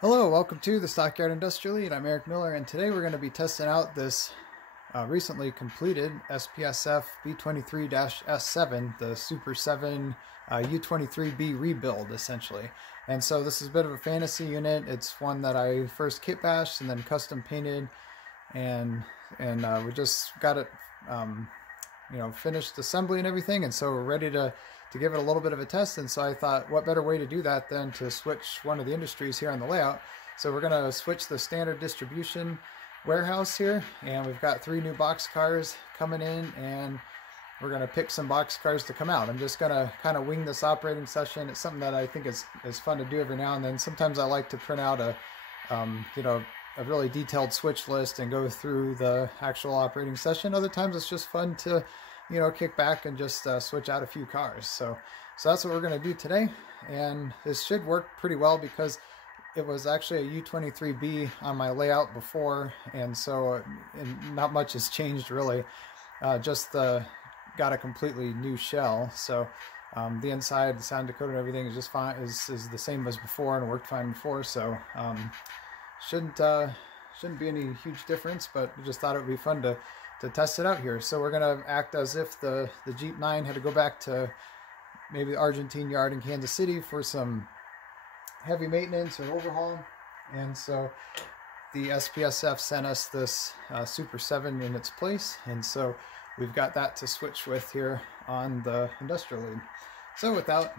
Hello, welcome to the Stockyard Industrial Lead. I'm Eric Miller, and today we're going to be testing out this recently completed SPSF B23-S7, the Super 7 U23B rebuild, essentially. And so this is a bit of a fantasy unit. It's one that I first kit bashed and then custom painted, and we just got it, finished assembly and everything, and so we're ready to give it a little bit of a test. And so I thought, what better way to do that than to switch one of the industries here on the layout. So we're going to switch the standard distribution warehouse here, and we've got 3 new box cars coming in, and we're going to pick some box cars to come out. I'm just going to kind of wing this operating session. It's something that I think is fun to do every now and then. Sometimes I like to print out a really detailed switch list and go through the actual operating session. Other times it's just fun to kick back and just switch out a few cars. So that's what we're going to do today, and this should work pretty well because it was actually a U23B on my layout before, and so not much has changed really. Just got a completely new shell, so the inside, the sound decoder, and everything is just fine, is the same as before and worked fine before. So shouldn't be any huge difference, but we just thought it would be fun to test it out here. So we're going to act as if the Jeep 9 had to go back to maybe the Argentine yard in Kansas City for some heavy maintenance or overhaul. And so the SPSF sent us this Super 7 in its place, and so we've got that to switch with here on the Industrial Lead. So without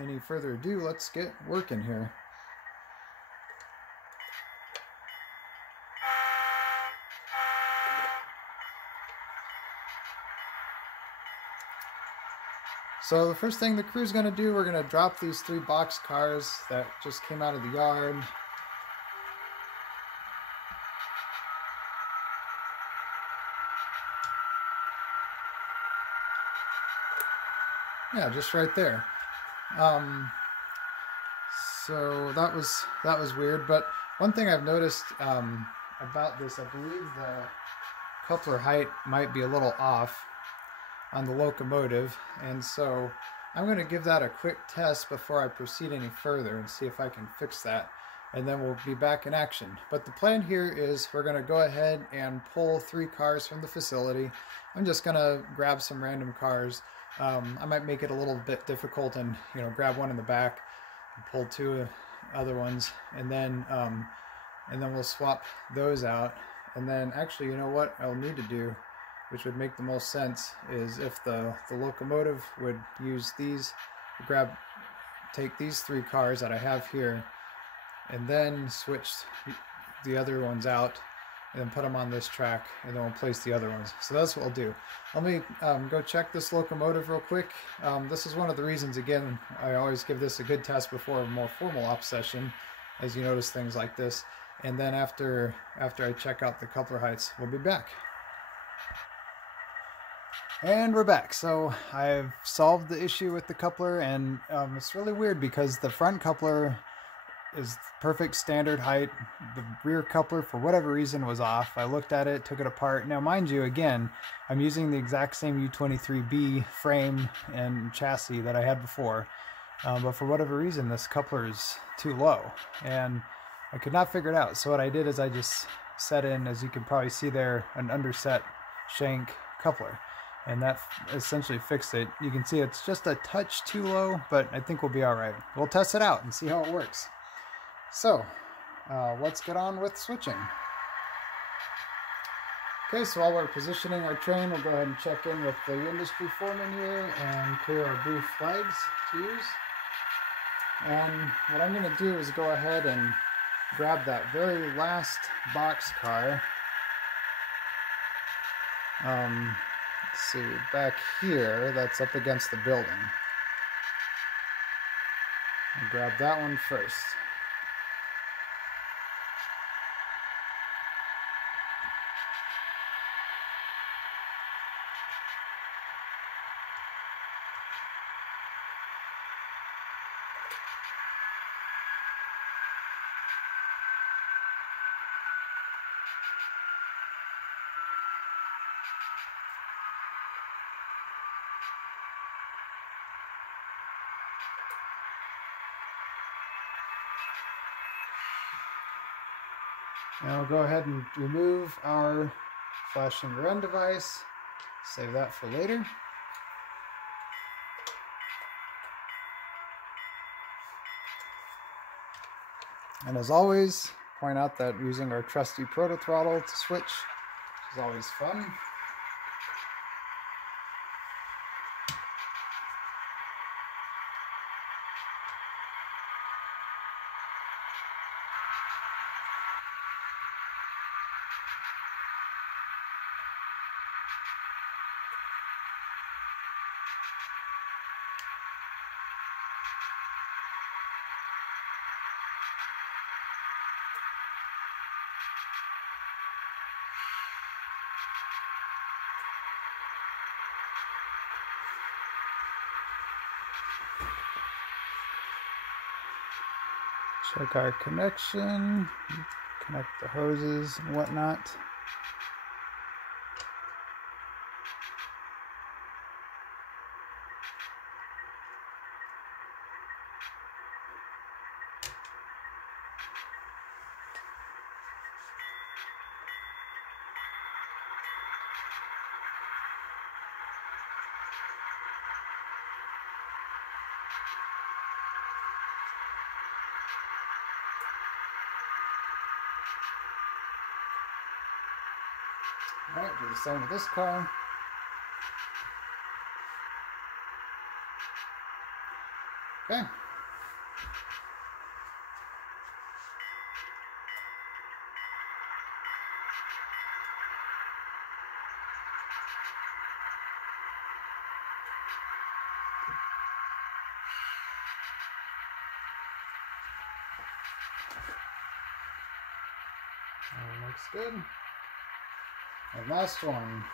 any further ado, let's get working here. So the first thing the crew's going to do, we're going to drop these 3 box cars that just came out of the yard. Yeah, just right there. So that was weird. But one thing I've noticed about this, I believe the coupler height might be a little off on the locomotive, and so I'm going to give that a quick test before I proceed any further and see if I can fix that, and then we'll be back in action. But the plan here is we're going to go ahead and pull 3 cars from the facility. I'm just going to grab some random cars. I might make it a little bit difficult and grab one in the back and pull 2 other ones, and then we'll swap those out. And then actually, you know what I'll need to do, which would make the most sense, is if the locomotive would use these, take these 3 cars that I have here, and then switch the other ones out, and then put them on this track, and then we'll place the other ones. So that's what we'll do. Let me go check this locomotive real quick. This is one of the reasons, again, I always give this a good test before a more formal op session, as you notice things like this. And then after I check out the coupler heights, we'll be back. And we're back. So I've solved the issue with the coupler, and it's really weird because the front coupler is perfect standard height. The rear coupler, for whatever reason, was off. I looked at it, took it apart. Now, mind you, again, I'm using the exact same U23B frame and chassis that I had before, but for whatever reason, this coupler is too low, and I could not figure it out. So what I did is I just set in, as you can probably see there, an underset shank coupler, and that essentially fixed it. You can see it's just a touch too low, but I think we'll be all right. We'll test it out and see how it works. So let's get on with switching. Okay, so while we're positioning our train, we'll go ahead and check in with the industry foreman here and clear our booth flags to use. And what I'm going to do is go ahead and grab that very last box car. Let's see, back here, that's up against the building. I'll grab that one first. Now we'll go ahead and remove our flashing run device. Save that for later. And as always, point out that using our trusty proto throttle to switch is always fun. Check our connection, connect the hoses and whatnot. Alright, do the same with this car. Okay. Looks good. And last one.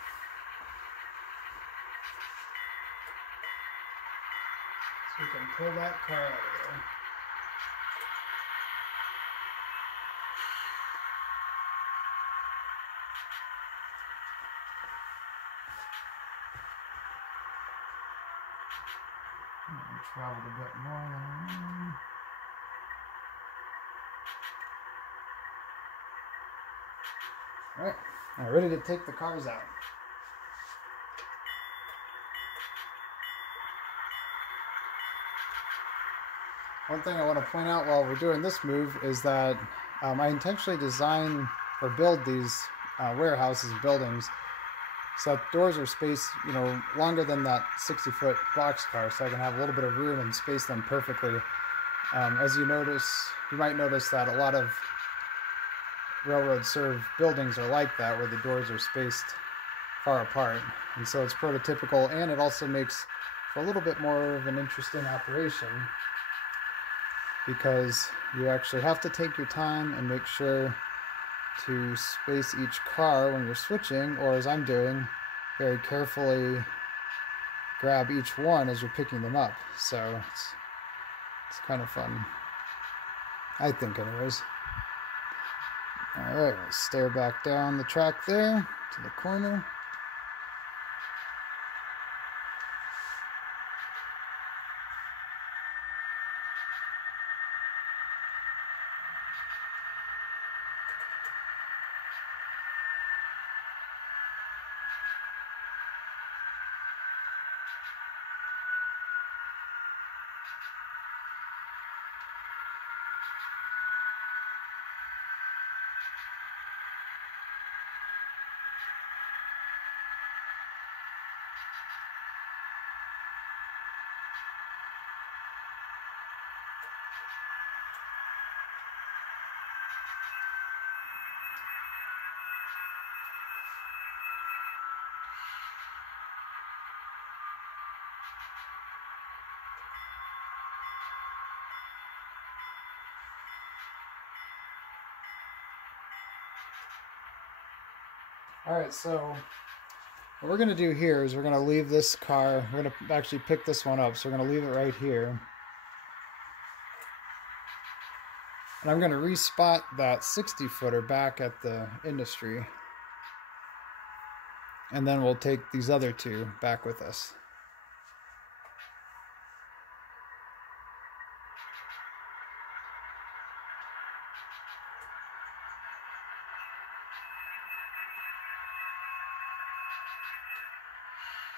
So we can pull that car out of there. Traveled a bit more than Alright, now ready to take the cars out. One thing I want to point out while we're doing this move is that I intentionally design or build these warehouses and buildings so that doors are spaced, longer than that 60-foot boxcar, so I can have a little bit of room and space them perfectly. As you might notice that a lot of railroad served buildings are like that, where the doors are spaced far apart, and so it's prototypical, and it also makes for a little bit more of an interesting operation because you actually have to take your time and make sure to space each car when you're switching, or as I'm doing, very carefully grab each one as you're picking them up. So it's kind of fun, I think, anyways. Alright, we'll stare back down the track there to the corner. Alright, so what we're going to do here is we're going to leave this car, we're going to actually pick this one up, so we're going to leave it right here. And I'm going to respot that 60-footer back at the industry. And then we'll take these other two back with us.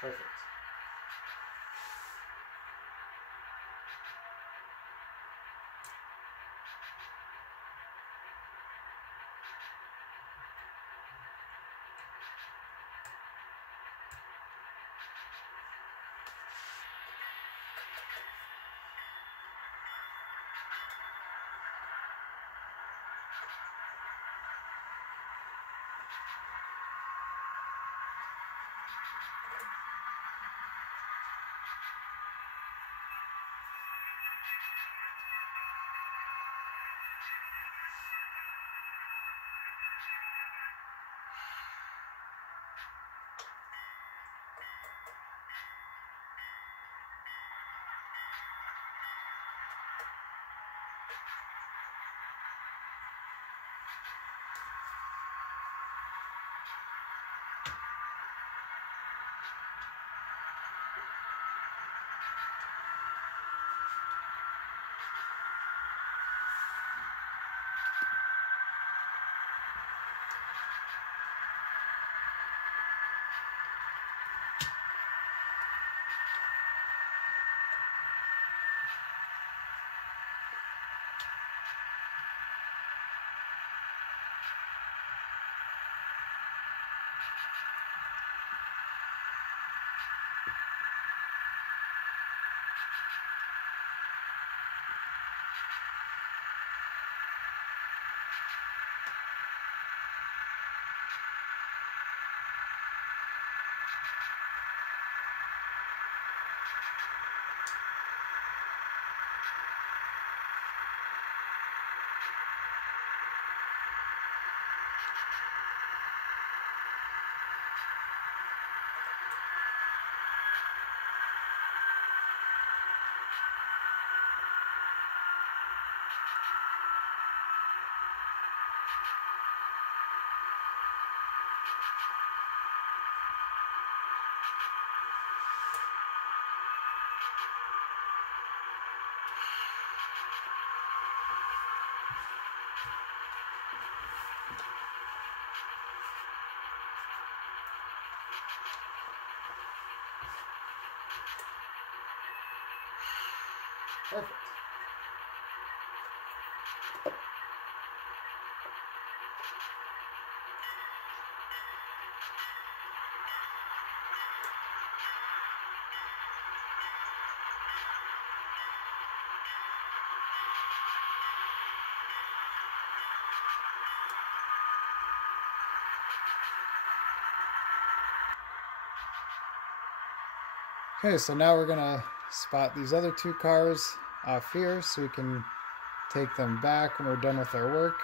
Perfect. Perfect. Okay, so now we're gonna spot these other two cars off here so we can take them back when we're done with our work.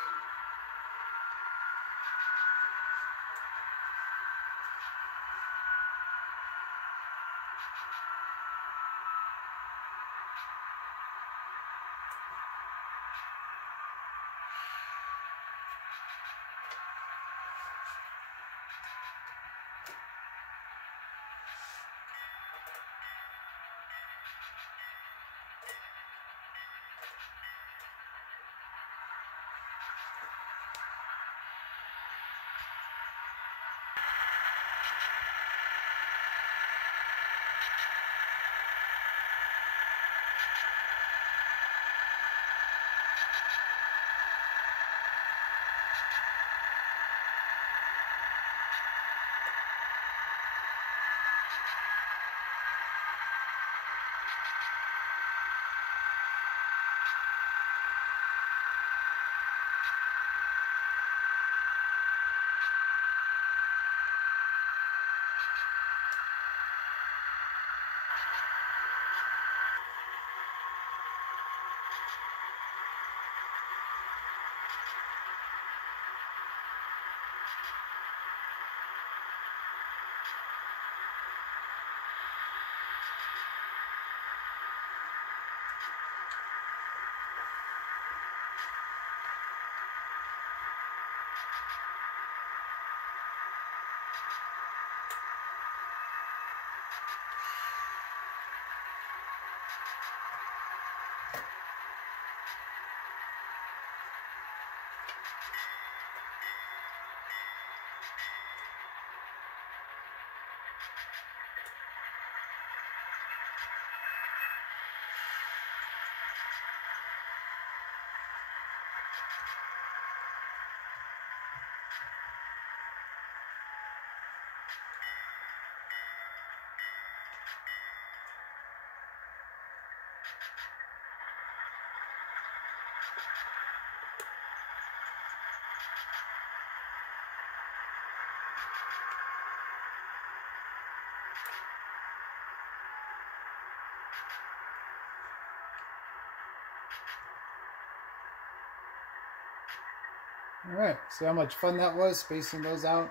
Alright, see how much fun that was, spacing those out.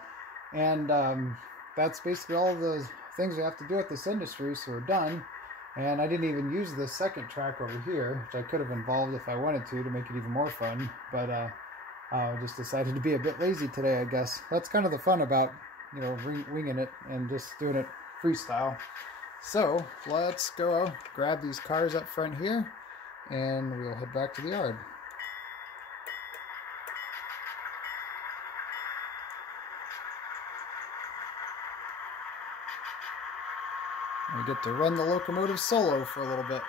And that's basically all the things we have to do at this industry, so we're done. And I didn't even use the second track over here, which I could have involved if I wanted to make it even more fun. But I just decided to be a bit lazy today, I guess. That's kind of the fun about, you know, winging it and just doing it freestyle. So let's go grab these cars up front here, and we'll head back to the yard. We get to run the locomotive solo for a little bit.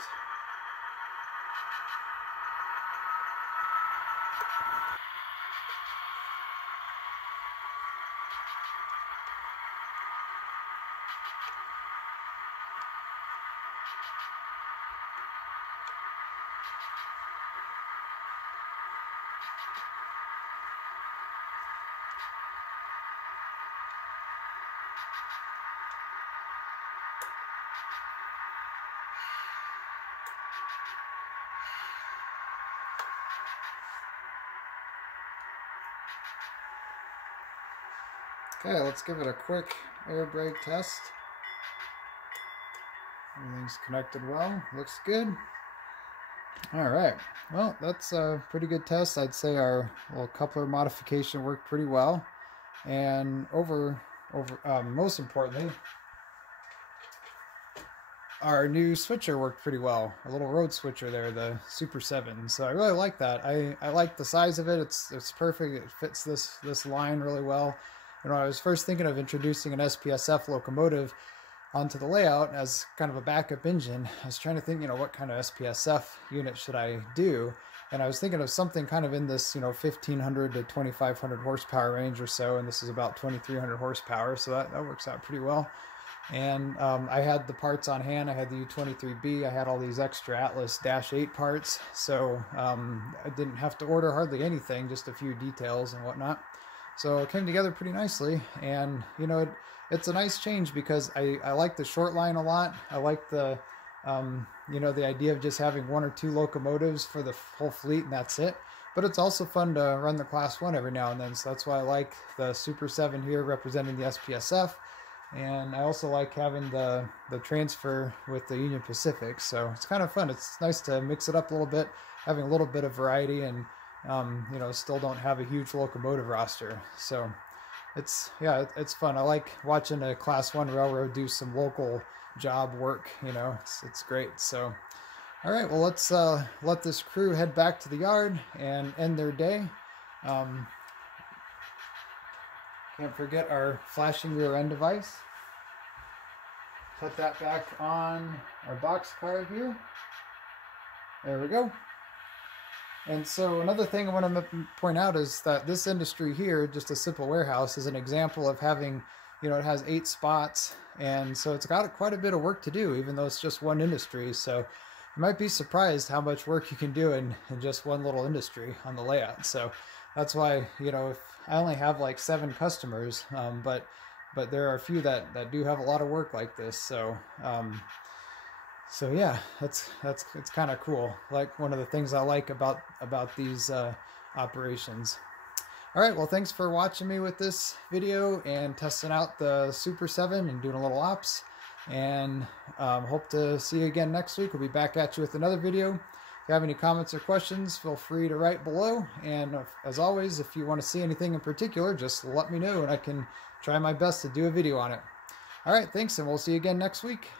Okay, let's give it a quick air brake test. Everything's connected well, looks good. Alright, well, that's a pretty good test. I'd say our little coupler modification worked pretty well. And most importantly, our new switcher worked pretty well. A little road switcher there, the Super 7. So I really like that. I like the size of it. It's perfect. It fits this line really well. You know, I was first thinking of introducing an SPSF locomotive onto the layout as kind of a backup engine. I was trying to think, you know, what kind of SPSF unit should I do? And I was thinking of something kind of in this, you know, 1500 to 2500 horsepower range or so. And this is about 2300 horsepower. So that works out pretty well. And I had the parts on hand. I had the U23B. I had all these extra Atlas -8 parts. So I didn't have to order hardly anything, just a few details and whatnot. So it came together pretty nicely, and you know, it's a nice change because I like the short line a lot. I like the you know, the idea of just having 1 or 2 locomotives for the whole fleet and that's it. But it's also fun to run the Class 1 every now and then, so that's why I like the Super 7 here representing the SPSF. And I also like having the transfer with the Union Pacific, so it's kind of fun. It's nice to mix it up a little bit, having a little bit of variety, and you know, still don't have a huge locomotive roster. So it's fun. I like watching a Class 1 railroad do some local job work, you know. It's great. So all right, well, let's let this crew head back to the yard and end their day. Can't forget our flashing rear end device. Put that back on our box car here. There we go. And so another thing I want to point out is that this industry here, just a simple warehouse, is an example of having, you know, it has 8 spots, and so it's got quite a bit of work to do, even though it's just one industry. So you might be surprised how much work you can do in just one little industry on the layout. So that's why, you know, if I only have like 7 customers, but there are a few that do have a lot of work like this. So so yeah, it's kind of cool. Like, one of the things I like about these operations. All right, well, thanks for watching me with this video and testing out the Super 7 and doing a little ops. And hope to see you again next week. We'll be back at you with another video. If you have any comments or questions, feel free to write below. And as always, if you want to see anything in particular, just let me know and I can try my best to do a video on it. All right, thanks, and we'll see you again next week.